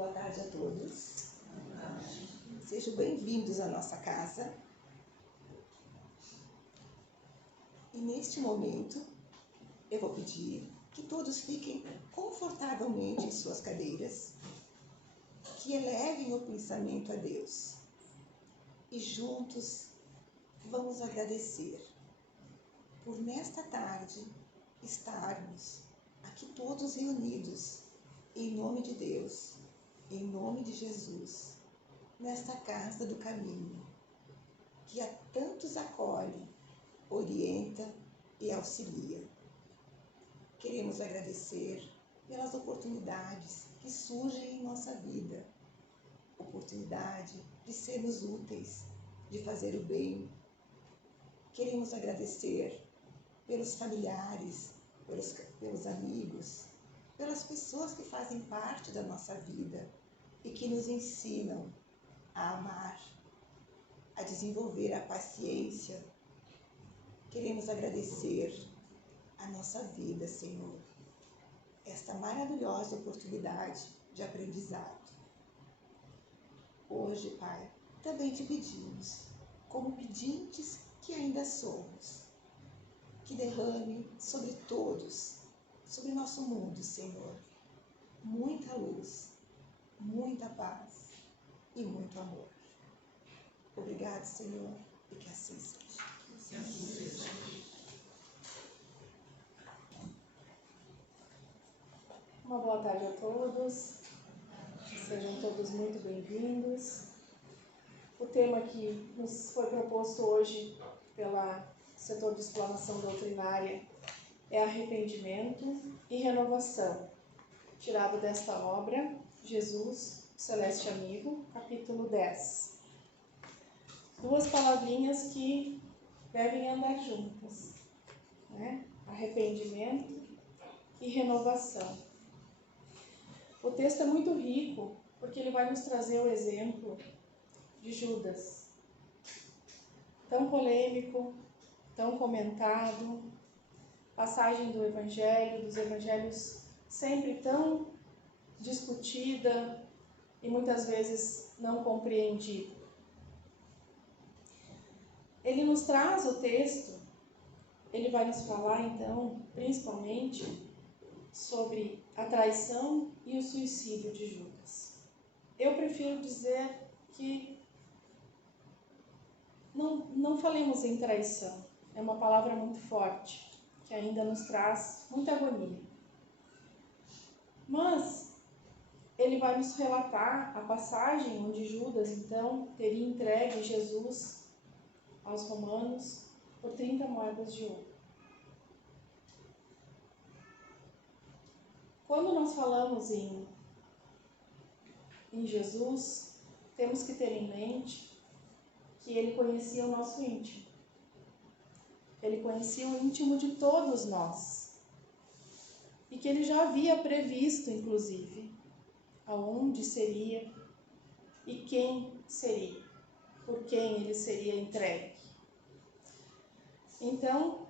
Boa tarde a todos. Sejam bem-vindos à nossa casa. E neste momento, eu vou pedir que todos fiquem confortavelmente em suas cadeiras, que elevem o pensamento a Deus. E juntos vamos agradecer por nesta tarde estarmos aqui todos reunidos em nome de Deus, em nome de Jesus, nesta casa do caminho, que a tantos acolhe, orienta e auxilia. Queremos agradecer pelas oportunidades que surgem em nossa vida, oportunidade de sermos úteis, de fazer o bem. Queremos agradecer pelos familiares, pelos amigos, pelas pessoas que fazem parte da nossa vida e que nos ensinam a amar, a desenvolver a paciência. Queremos agradecer a nossa vida, Senhor, esta maravilhosa oportunidade de aprendizado. Hoje, Pai, também te pedimos, como pedintes que ainda somos, que derrame sobre todos, sobre nosso mundo, Senhor, muita luz, muita paz e muito amor. Obrigado, Senhor, e que assim seja. Que assim seja. Uma boa tarde a todos, sejam todos muito bem-vindos. O tema que nos foi proposto hoje pelo setor de explanação doutrinária é arrependimento e renovação, tirado desta obra, Jesus, o Celeste Amigo, capítulo 10. Duas palavrinhas que devem andar juntas, né? Arrependimento e renovação. O texto é muito rico porque ele vai nos trazer o exemplo de Judas, tão polêmico, tão comentado, passagem do Evangelho, dos Evangelhos sempre tão discutida e muitas vezes não compreendida. Ele nos traz o texto, ele vai nos falar então, principalmente, sobre a traição e o suicídio de Judas. Eu prefiro dizer que não falemos em traição, é uma palavra muito forte, que ainda nos traz muita agonia. Mas ele vai nos relatar a passagem onde Judas, então, teria entregue Jesus aos romanos por 30 moedas de ouro. Quando nós falamos em Jesus, temos que ter em mente que ele conhecia o nosso íntimo. Ele conhecia o íntimo de todos nós. E que ele já havia previsto, inclusive, aonde seria e quem seria, por quem ele seria entregue. Então,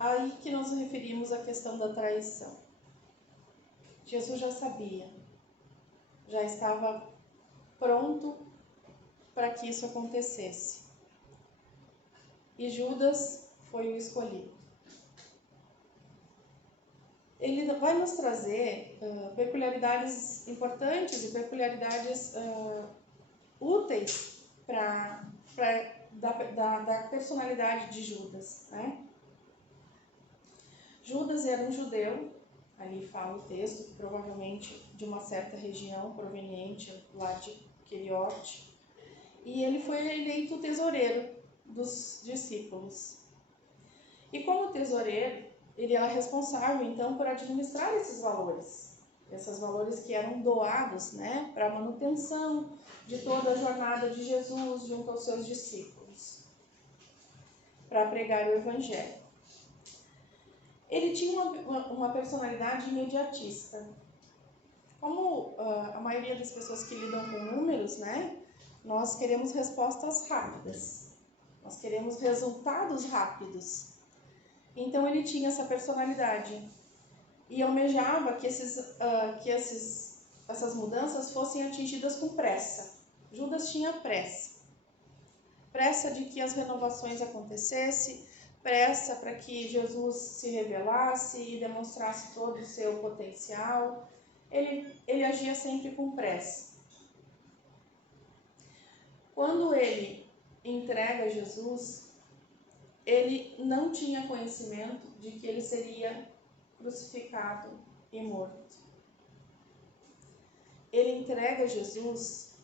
aí que nós nos referimos à questão da traição. Jesus já sabia, já estava pronto para que isso acontecesse. E Judas foi o escolhido. Ele vai nos trazer peculiaridades importantes e peculiaridades úteis da personalidade de Judas, né? Judas era um judeu, ali fala o texto, que provavelmente de uma certa região proveniente lá de Queriote, e ele foi eleito tesoureiro dos discípulos. E como tesoureiro, ele era responsável então por administrar esses valores que eram doados, né, para a manutenção de toda a jornada de Jesus junto aos seus discípulos, para pregar o Evangelho. Ele tinha uma personalidade imediatista. Como a maioria das pessoas que lidam com números, né, nós queremos respostas rápidas, nós queremos resultados rápidos. Então ele tinha essa personalidade e almejava que esses essas mudanças fossem atingidas com pressa. Judas tinha pressa. Pressa de que as renovações acontecessem, pressa para que Jesus se revelasse e demonstrasse todo o seu potencial. Ele agia sempre com pressa. Quando ele entrega Jesus, ele não tinha conhecimento de que ele seria crucificado e morto. Ele entrega Jesus.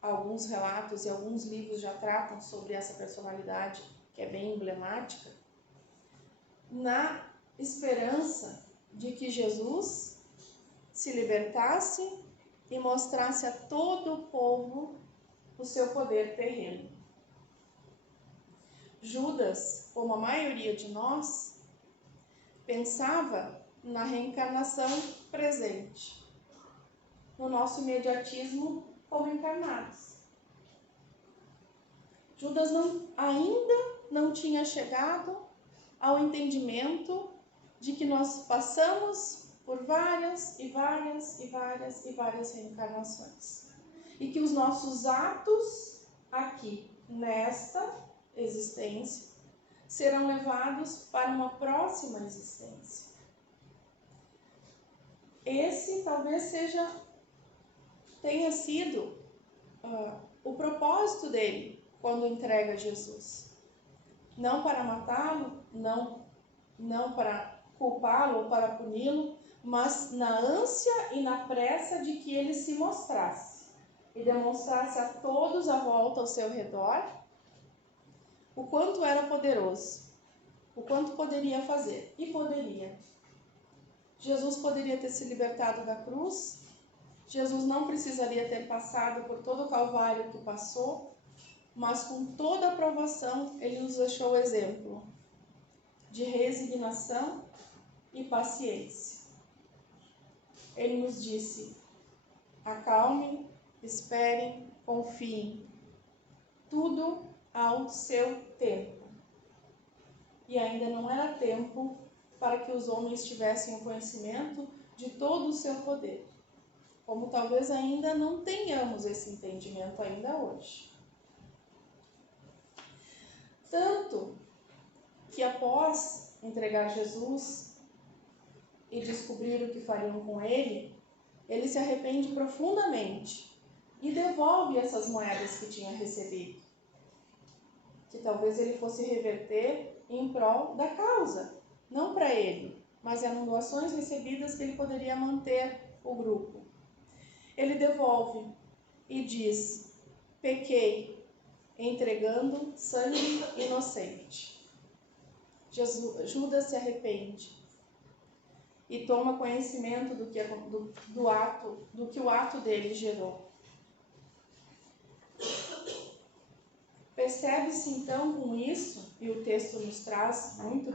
Alguns relatos e alguns livros já tratam sobre essa personalidade, que é bem emblemática, na esperança de que Jesus se libertasse e mostrasse a todo o povo o seu poder terreno. Judas, como a maioria de nós, pensava na reencarnação presente, no nosso imediatismo como encarnados. Judas ainda não tinha chegado ao entendimento de que nós passamos por várias reencarnações. E que os nossos atos aqui, nesta existência, serão levados para uma próxima existência. Esse talvez tenha sido o propósito dele quando entrega Jesus. Não para matá-lo, não para culpá-lo ou para puni-lo, mas na ânsia e na pressa de que ele se mostrasse e demonstrasse a todos à volta ao seu redor o quanto era poderoso, o quanto poderia fazer. E poderia. Jesus poderia ter se libertado da cruz. Jesus não precisaria ter passado por todo o calvário que passou, mas com toda a provação ele nos deixou o exemplo de resignação e paciência. Ele nos disse: acalmem, esperem, confiem, tudo ao seu tempo. E ainda não era tempo para que os homens tivessem o conhecimento de todo o seu poder, como talvez ainda não tenhamos esse entendimento ainda hoje. Tanto que após entregar Jesus e descobrir o que fariam com ele, ele se arrepende profundamente e devolve essas moedas que tinha recebido, que talvez ele fosse reverter em prol da causa, não para ele, mas eram doações recebidas que ele poderia manter o grupo. Ele devolve e diz: pequei, entregando sangue inocente. Judas se arrepende e toma conhecimento do que o ato dele gerou. Percebe-se então com isso, e o texto nos traz muito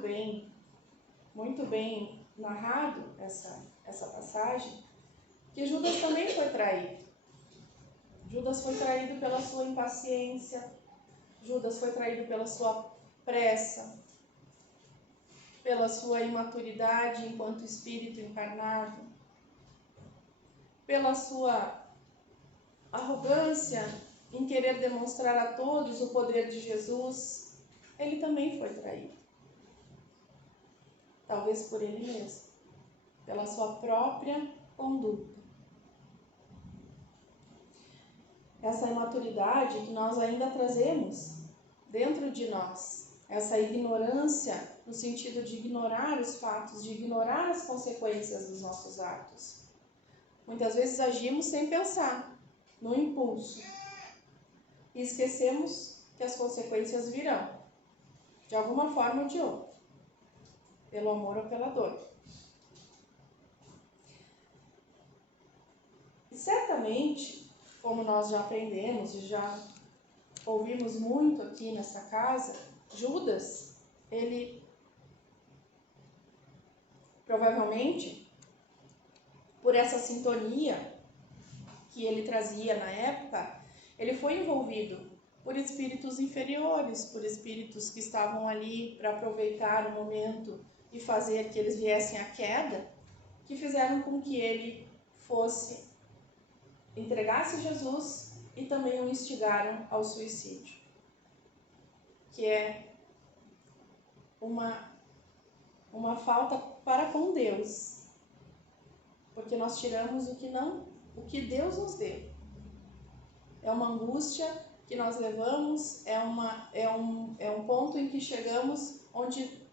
bem narrado essa passagem, que Judas também foi traído. Judas foi traído pela sua impaciência, Judas foi traído pela sua pressa, pela sua imaturidade enquanto espírito encarnado, pela sua arrogância em querer demonstrar a todos o poder de Jesus. Ele também foi traído. Talvez por ele mesmo, pela sua própria conduta. Essa imaturidade que nós ainda trazemos dentro de nós, essa ignorância no sentido de ignorar os fatos, de ignorar as consequências dos nossos atos. Muitas vezes agimos sem pensar, no impulso, e esquecemos que as consequências virão, de alguma forma ou de outra, pelo amor ou pela dor. E certamente, como nós já aprendemos e já ouvimos muito aqui nessa casa, Judas, ele provavelmente, por essa sintonia que ele trazia na época, ele foi envolvido por espíritos inferiores, por espíritos que estavam ali para aproveitar o momento e fazer que eles viessem à queda, que fizeram com que ele entregasse Jesus e também o instigaram ao suicídio, que é uma falta para com Deus, porque nós tiramos o que Deus nos deu. É uma angústia que nós levamos, é um ponto em que chegamos onde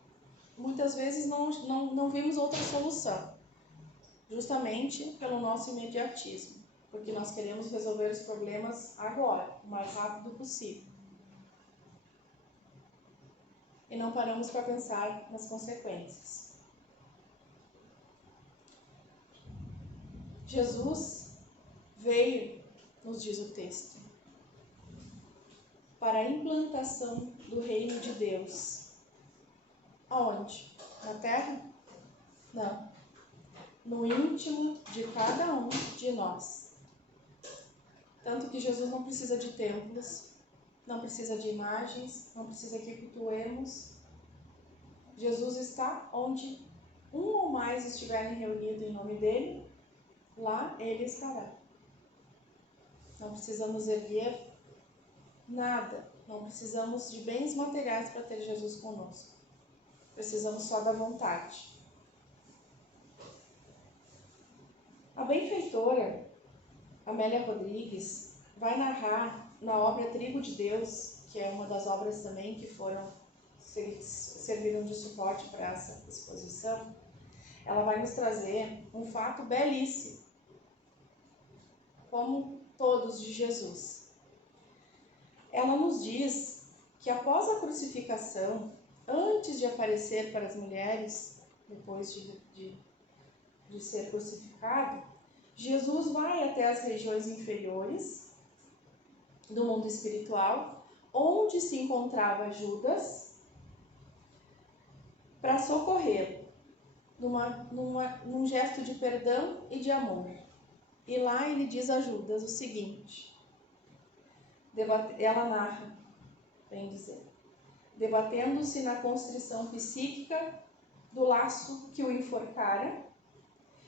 muitas vezes não vimos outra solução, justamente pelo nosso imediatismo, porque nós queremos resolver os problemas agora, o mais rápido possível. E não paramos para pensar nas consequências. Jesus veio, nos diz o texto, para a implantação do reino de Deus. Aonde? Na terra? Não. No íntimo de cada um de nós. Tanto que Jesus não precisa de templos, não precisa de imagens, não precisa que cultuemos. Jesus está onde um ou mais estiverem reunidos em nome dele, lá ele estará. Não precisamos erguer nada, não precisamos de bens materiais para ter Jesus conosco. Precisamos só da vontade. A benfeitora Amélia Rodrigues vai narrar na obra Trigo de Deus, que é uma das obras também que serviram de suporte para essa exposição. Ela vai nos trazer um fato belíssimo, como todos de Jesus. Ela nos diz que após a crucificação, antes de aparecer para as mulheres, depois de ser crucificado, Jesus vai até as regiões inferiores do mundo espiritual, onde se encontrava Judas, para socorrê-lo, num gesto de perdão e de amor. E lá ele diz a Judas o seguinte, ela narra, bem dizer, debatendo-se na constrição psíquica do laço que o enforcara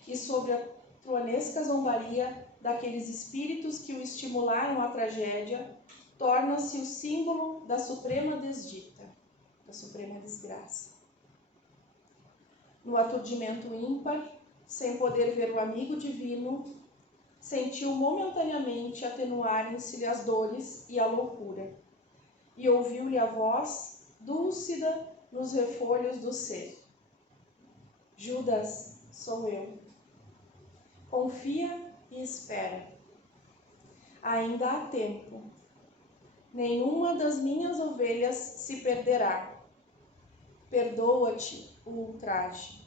e sobre a tronesca zombaria daqueles espíritos que o estimularam à tragédia, torna-se o símbolo da suprema desdita, da suprema desgraça. No aturdimento ímpar, sem poder ver o amigo divino, sentiu momentaneamente atenuarem-se-lhe as dores e a loucura, e ouviu-lhe a voz dúlcida nos refolhos do ser. Judas, sou eu. Confia e espera. Ainda há tempo. Nenhuma das minhas ovelhas se perderá. Perdoa-te o ultraje,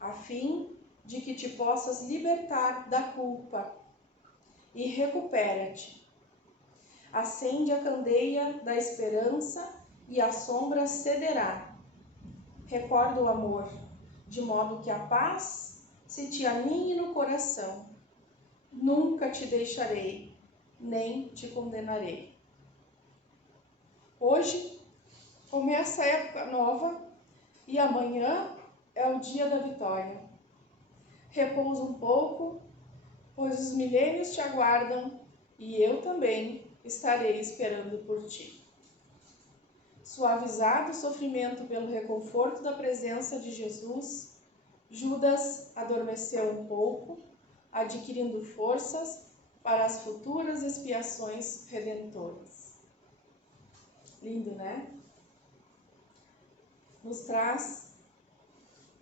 a fim de que te possas libertar da culpa, e recupera-te. Acende a candeia da esperança e a sombra cederá. Recorda o amor, de modo que a paz se te aninhe no coração. Nunca te deixarei, nem te condenarei. Hoje começa a época nova e amanhã é o dia da vitória. Repousa um pouco, pois os milênios te aguardam e eu também estarei esperando por ti. Suavizado o sofrimento pelo reconforto da presença de Jesus, Judas adormeceu um pouco, adquirindo forças para as futuras expiações redentoras. Lindo, né? Nos traz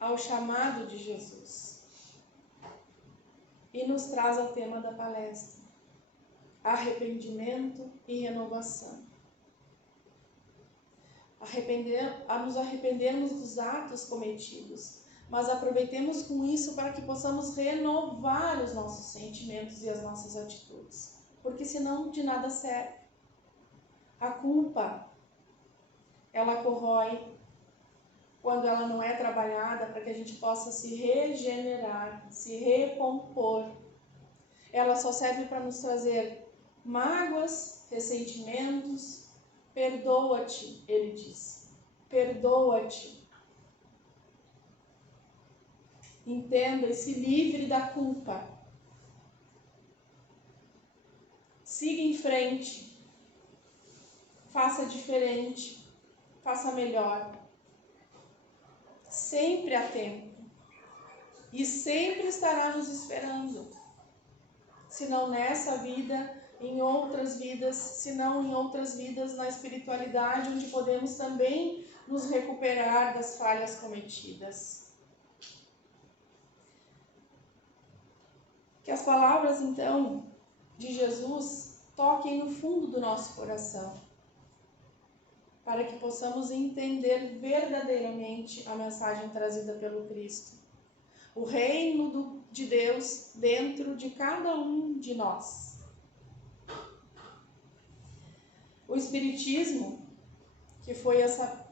ao chamado de Jesus e nos traz ao tema da palestra: arrependimento e renovação. A nos arrependermos dos atos cometidos, mas aproveitemos com isso para que possamos renovar os nossos sentimentos e as nossas atitudes, porque senão de nada serve. A culpa, ela corrói quando ela não é trabalhada para que a gente possa se regenerar, se recompor. Ela só serve para nos trazer mágoas, ressentimentos. Perdoa-te, ele diz. Perdoa-te. Entenda e se livre da culpa. siga em frente, faça diferente, faça melhor. Sempre há tempo e sempre estará nos esperando. Se não nessa vida, em outras vidas, se não em outras vidas na espiritualidade, onde podemos também nos recuperar das falhas cometidas. Que as palavras, então, de Jesus toquem no fundo do nosso coração, para que possamos entender verdadeiramente a mensagem trazida pelo Cristo. O reino de Deus dentro de cada um de nós. O Espiritismo, que foi essa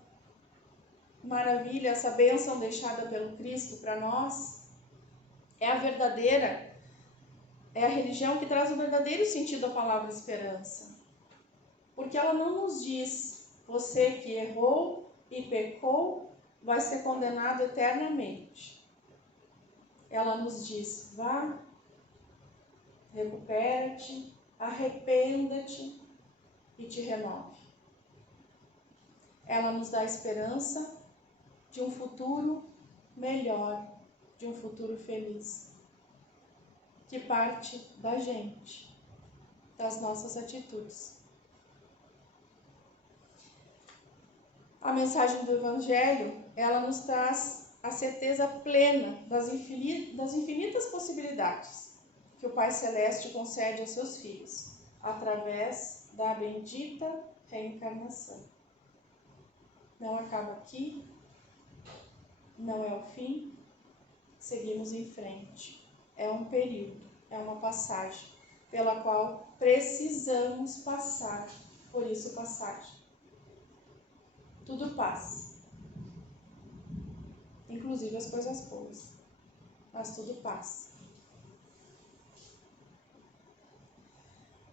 maravilha, essa bênção deixada pelo Cristo para nós, é a religião que traz o verdadeiro sentido da palavra esperança. Porque ela não nos diz, você que errou e pecou, vai ser condenado eternamente. Ela nos diz, vá, recupera-te, arrependa-te e te renove. Ela nos dá esperança de um futuro melhor, de um futuro feliz, que parte da gente, das nossas atitudes. A mensagem do Evangelho, ela nos traz a certeza plena das infinitas possibilidades que o Pai Celeste concede aos seus filhos, através da bendita reencarnação. Não acaba aqui, não é o fim, seguimos em frente. É um período, é uma passagem pela qual precisamos passar, por isso passagem. Tudo passa. Inclusive as coisas boas, mas tudo passa.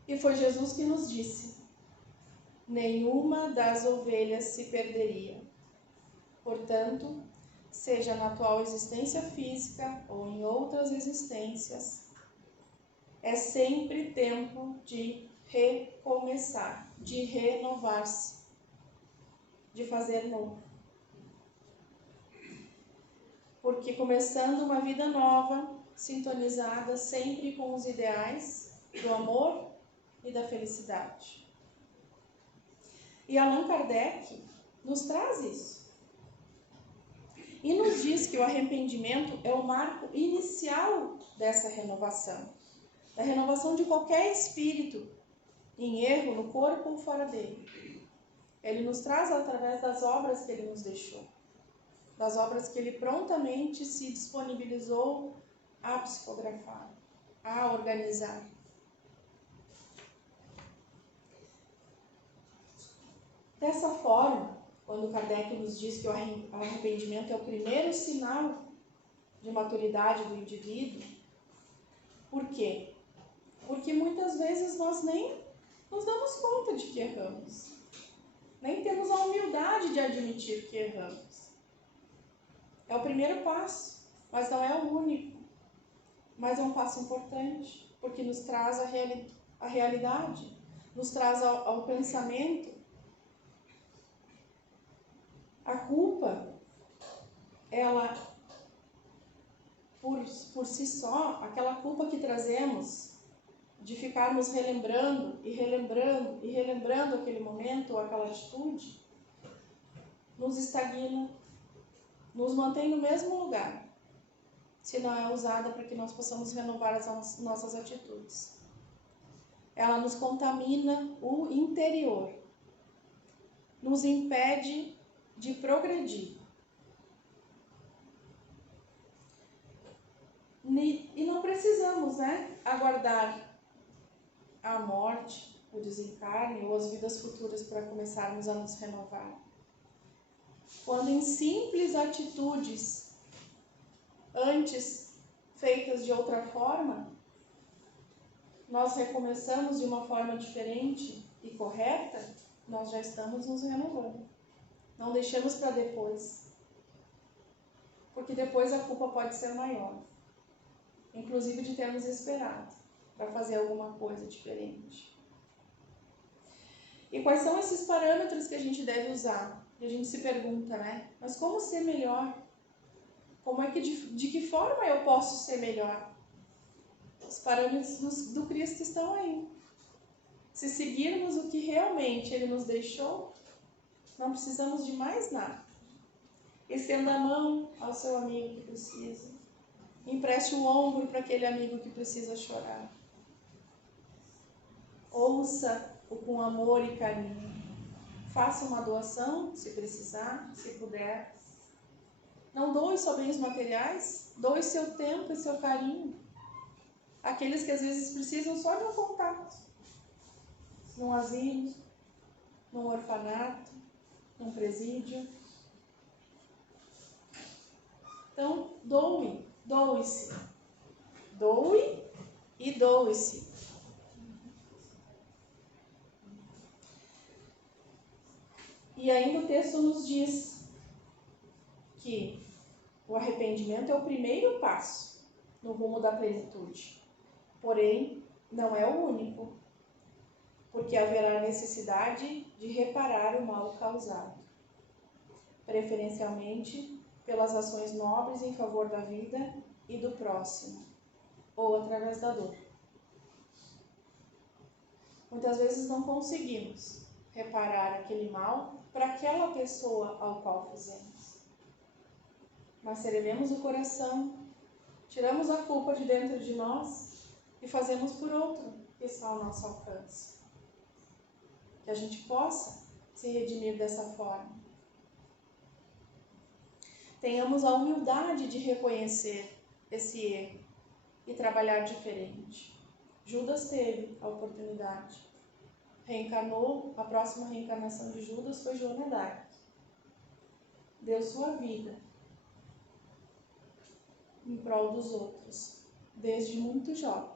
E foi Jesus que nos disse, nenhuma das ovelhas se perderia. Portanto, seja na atual existência física ou em outras existências, é sempre tempo de recomeçar, de renovar-se, de fazer novo. Porque começando uma vida nova, sintonizada sempre com os ideais do amor e da felicidade. E Allan Kardec nos traz isso. E nos diz que o arrependimento é o marco inicial dessa renovação. Da renovação de qualquer espírito em erro no corpo ou fora dele. Ele nos traz através das obras que ele nos deixou. Das obras que ele prontamente se disponibilizou a psicografar, a organizar. Dessa forma, quando Kardec nos diz que o arrependimento é o primeiro sinal de maturidade do indivíduo, por quê? Porque muitas vezes nós nem nos damos conta de que erramos. Nem temos a humildade de admitir que erramos. É o primeiro passo, mas não é o único. Mas é um passo importante, porque nos traz a realidade, nos traz ao pensamento. A culpa, ela, por si só, aquela culpa que trazemos de ficarmos relembrando e relembrando e relembrando aquele momento ou aquela atitude, nos estagna, nos mantém no mesmo lugar, se não é usada para que nós possamos renovar as nossas atitudes. Ela nos contamina o interior, nos impede de progredir. E não precisamos, aguardar a morte, o desencarne ou as vidas futuras para começarmos a nos renovar. Quando em simples atitudes, antes feitas de outra forma, nós recomeçamos de uma forma diferente e correta, nós já estamos nos renovando. Não deixemos para depois, porque depois a culpa pode ser maior, inclusive de termos esperado para fazer alguma coisa diferente. E quais são esses parâmetros que a gente deve usar? E a gente se pergunta, né? Mas como ser melhor? Como é que, de que forma eu posso ser melhor? Os parâmetros do Cristo estão aí. Se seguirmos o que realmente Ele nos deixou, não precisamos de mais nada. Estenda a mão ao seu amigo que precisa. Empreste o ombro para aquele amigo que precisa chorar. Ouça-o com amor e carinho. Faça uma doação, se precisar, se puder. Não doe só bens materiais, doe seu tempo e seu carinho. Aqueles que às vezes precisam só de um contato. Num asilo, num orfanato, num presídio. Então, doe-se. Doe e doe-se. E ainda o texto nos diz que o arrependimento é o primeiro passo no rumo da plenitude. Porém, não é o único, porque haverá necessidade de reparar o mal causado, preferencialmente pelas ações nobres em favor da vida e do próximo, ou através da dor. Muitas vezes não conseguimos reparar aquele mal para aquela pessoa ao qual fizemos. Mas seremos o coração, tiramos a culpa de dentro de nós e fazemos por outro que está ao nosso alcance. Que a gente possa se redimir dessa forma. Tenhamos a humildade de reconhecer esse erro e trabalhar diferente. Judas teve a oportunidade. Reencarnou, a próxima reencarnação de Judas foi Joana d'Arc. Deu sua vida em prol dos outros, desde muito jovem.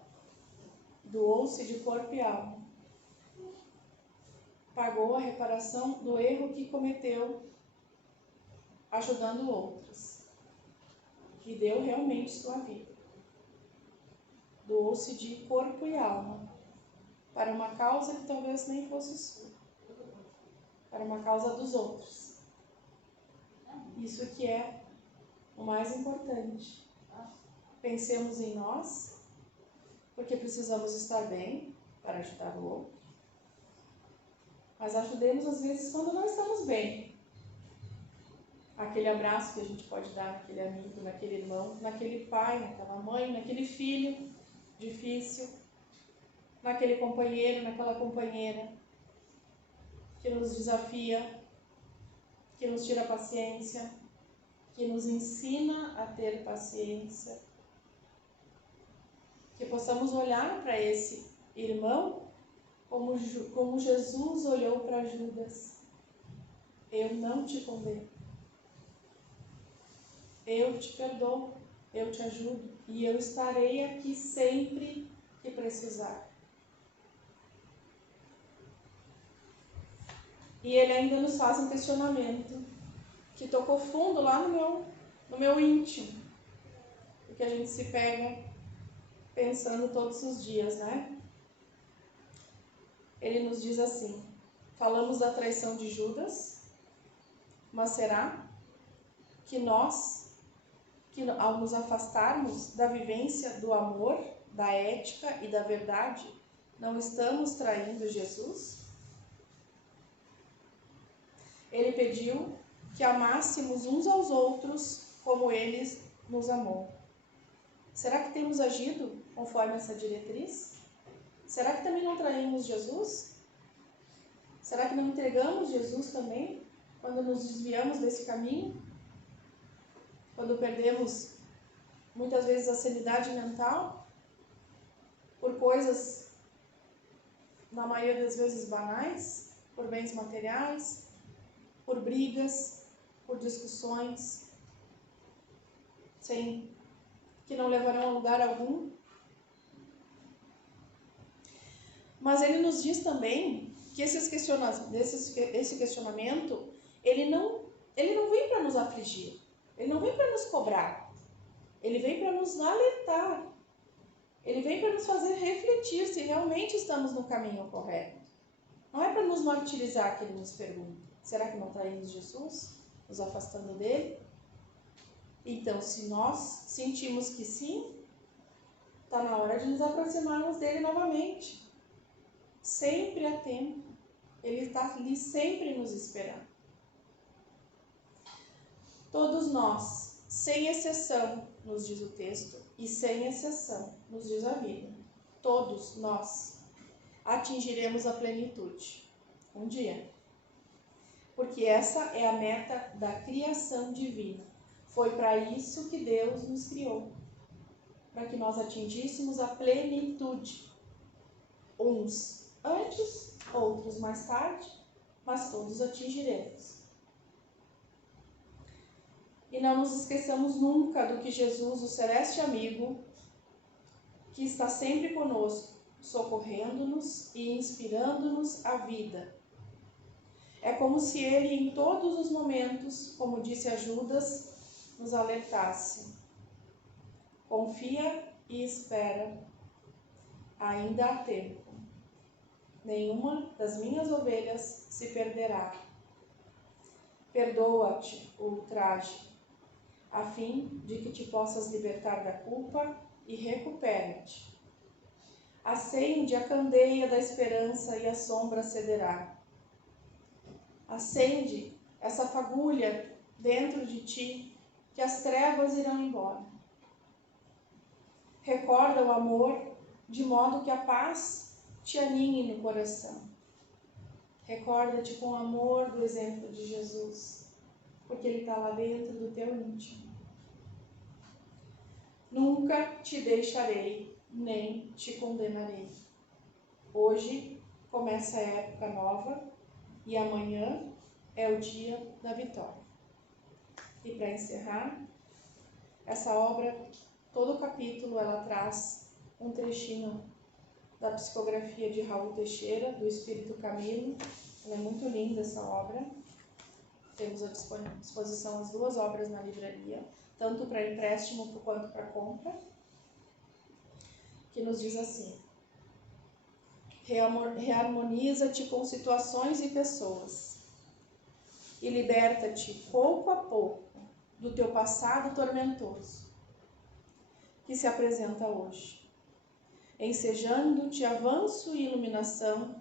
Doou-se de corpo e alma. Pagou a reparação do erro que cometeu, ajudando outros. E deu realmente sua vida. Doou-se de corpo e alma para uma causa que talvez nem fosse sua, para uma causa dos outros. Isso que é o mais importante. Pensemos em nós, porque precisamos estar bem para ajudar o outro. Mas ajudemos às vezes quando não estamos bem. Aquele abraço que a gente pode dar naquele amigo, naquele irmão, naquele pai, naquela mãe, naquele filho difícil, naquele companheiro, naquela companheira que nos desafia, que nos tira a paciência, que nos ensina a ter paciência. Que possamos olhar para esse irmão como Jesus olhou para Judas. Eu não te condeno. Eu te perdoo, eu te ajudo e eu estarei aqui sempre que precisar. E ele ainda nos faz um questionamento que tocou fundo lá no meu íntimo, porque a gente se pega pensando todos os dias, né? Ele nos diz assim: falamos da traição de Judas, mas será que nós, ao nos afastarmos da vivência do amor, da ética e da verdade, não estamos traindo Jesus? Ele pediu que amássemos uns aos outros como ele nos amou. Será que temos agido conforme essa diretriz? Será que também não traímos Jesus? Será que não entregamos Jesus também quando nos desviamos desse caminho? Quando perdemos muitas vezes a sanidade mental por coisas, na maioria das vezes, banais, por bens materiais, por brigas, por discussões, que não levarão a lugar algum. Mas ele nos diz também que esse questionamento, ele não vem para nos afligir, ele não vem para nos cobrar, ele vem para nos alertar, ele vem para nos fazer refletir se realmente estamos no caminho correto. Não é para nos martirizar que ele nos pergunta. Será que não traímos Jesus? Nos afastando dele? Então, se nós sentimos que sim, está na hora de nos aproximarmos dele novamente. Sempre há tempo. Ele está ali sempre nos esperando. Todos nós, sem exceção, nos diz o texto, e sem exceção, nos diz a Bíblia, todos nós atingiremos a plenitude um dia. Porque essa é a meta da criação divina. Foi para isso que Deus nos criou, para que nós atingíssemos a plenitude. Uns antes, outros mais tarde, mas todos atingiremos. E não nos esqueçamos nunca do que Jesus, o celeste amigo, que está sempre conosco, socorrendo-nos e inspirando-nos a vida. É como se ele, em todos os momentos, como disse a Judas, nos alertasse. Confia e espera. Ainda há tempo. Nenhuma das minhas ovelhas se perderá. Perdoa-te o ultraje, a fim de que te possas libertar da culpa e recupera-te. Acende a candeia da esperança e a sombra cederá. Acende essa fagulha dentro de ti, que as trevas irão embora. Recorda o amor, de modo que a paz te aninhe no coração. Recorda-te com amor do exemplo de Jesus, porque ele está lá dentro do teu íntimo. Nunca te deixarei, nem te condenarei. Hoje começa a época nova e amanhã é o dia da vitória. E para encerrar, essa obra, todo o capítulo, ela traz um trechinho da psicografia de Raul Teixeira, do Espírito Camilo. Ela é muito linda, essa obra. Temos à disposição as duas obras na livraria, tanto para empréstimo quanto para compra, que nos diz assim: reharmoniza-te com situações e pessoas e liberta-te pouco a pouco do teu passado tormentoso, que se apresenta hoje, ensejando-te avanço e iluminação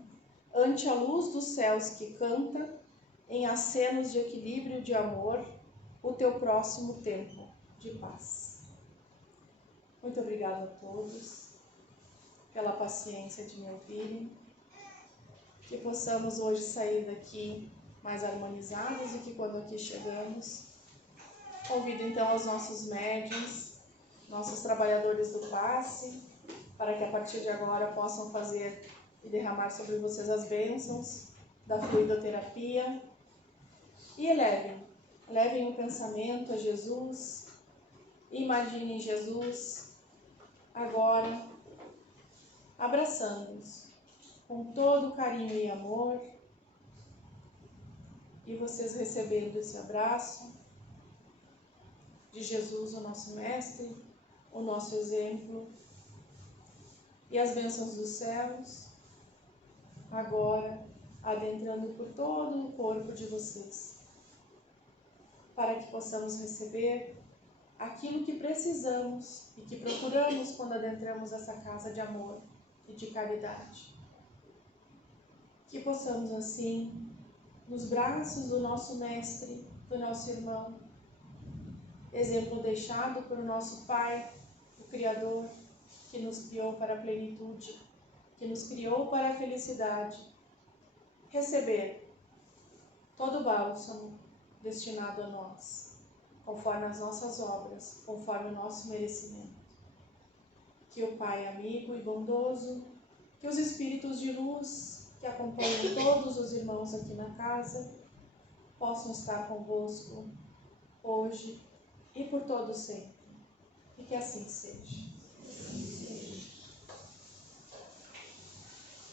ante a luz dos céus que canta em acenos de equilíbrio de amor o teu próximo tempo de paz. Muito obrigada a todos pela paciência de me ouvirem, que possamos hoje sair daqui mais harmonizados do que quando aqui chegamos. Convido então os nossos médiuns, nossos trabalhadores do passe, para que a partir de agora possam fazer e derramar sobre vocês as bênçãos da fluidoterapia. E levem o pensamento a Jesus, imaginem Jesus agora abraçando-os com todo carinho e amor, e vocês recebendo esse abraço de Jesus, o nosso Mestre, o nosso exemplo, e as bênçãos dos céus agora adentrando por todo o corpo de vocês, para que possamos receber aquilo que precisamos e que procuramos quando adentramos essa casa de amor e de caridade. Que possamos assim, nos braços do nosso Mestre, do nosso irmão, exemplo deixado por nosso Pai, o Criador, que nos criou para a plenitude, que nos criou para a felicidade, receber todo o bálsamo destinado a nós, conforme as nossas obras, conforme o nosso merecimento. Que o Pai amigo e bondoso, que os Espíritos de luz que acompanham todos os irmãos aqui na casa, possam estar convosco hoje e por todo sempre. E que assim seja.